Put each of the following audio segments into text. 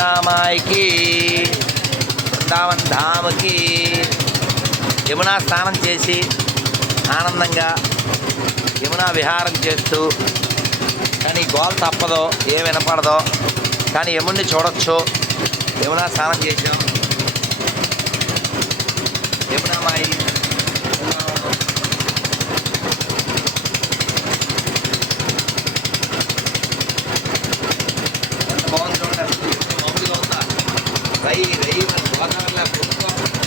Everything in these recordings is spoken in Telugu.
యమునామాయికి బృందావన్ ధామకి యమునా స్నానం చేసి ఆనందంగా యమునా విహారం చేస్తూ కానీ గోల్ తప్పదో ఏ వినపడదో కానీ యముడిని చూడొచ్చు. యమునా స్నానం చేసాం యమునామాయి रही रही मैं दुकानदार लाया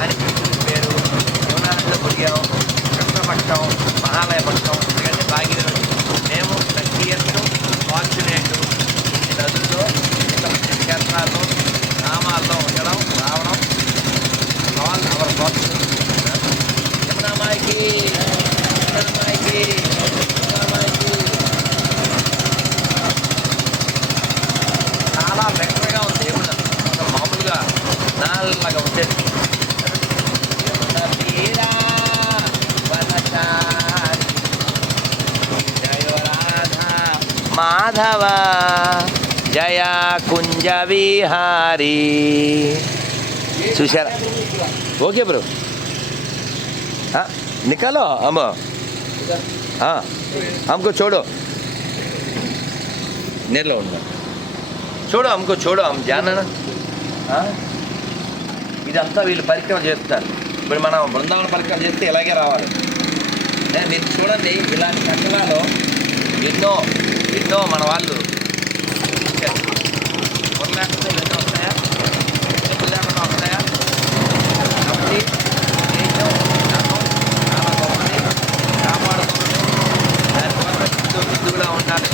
అని కృష్ణుడి పేరు యమునానంద పుణ్యం కృష్ణపక్షం మహాలయ పక్షం ఎందుకంటే భాగ్యం మేము ప్రతి ఎంతో ఫార్చునేట్ ఈ నదుల్లో ఇంతమంది క్షేత్రాల్లో గ్రామాల్లో ఉండడం రావడం ఆల్ అవర్ ఫార్చునేట్ యమునామాయికి యమునామాయికి యమునామాయికి చాలా బెటర్గా ఉంది. యమున మామూలుగా నల్లగా ఉండేది యమున తీరా వనచారి జయ రాధా మాధవ. జయ కుంజ విహారీ చూశారా? Okay bro. నికాలో అమ్మో. అమ్మకో చూడు. నేర్లో ఉన్నా చూడు అమ్మకో చూడు అమ్మ జానన. ఇదంతా వీళ్ళు పరిక్రమ చేస్తారు. ఇప్పుడు మనం బృందావన పరిక్రమ చేస్తే ఇలాగే రావాలి. మీరు చూడండి ఇలాంటి కట్టడాలు ఎన్నో ఎన్నో మన వాళ్ళు. పొర లేకుండా ఇవన్నీ వస్తాయా? చెట్లు లేకుండా వస్తాయా? కాబట్టి దేశం ధర్మం చాలా గొప్పది కాపాడుకోవడం ఉండాలి.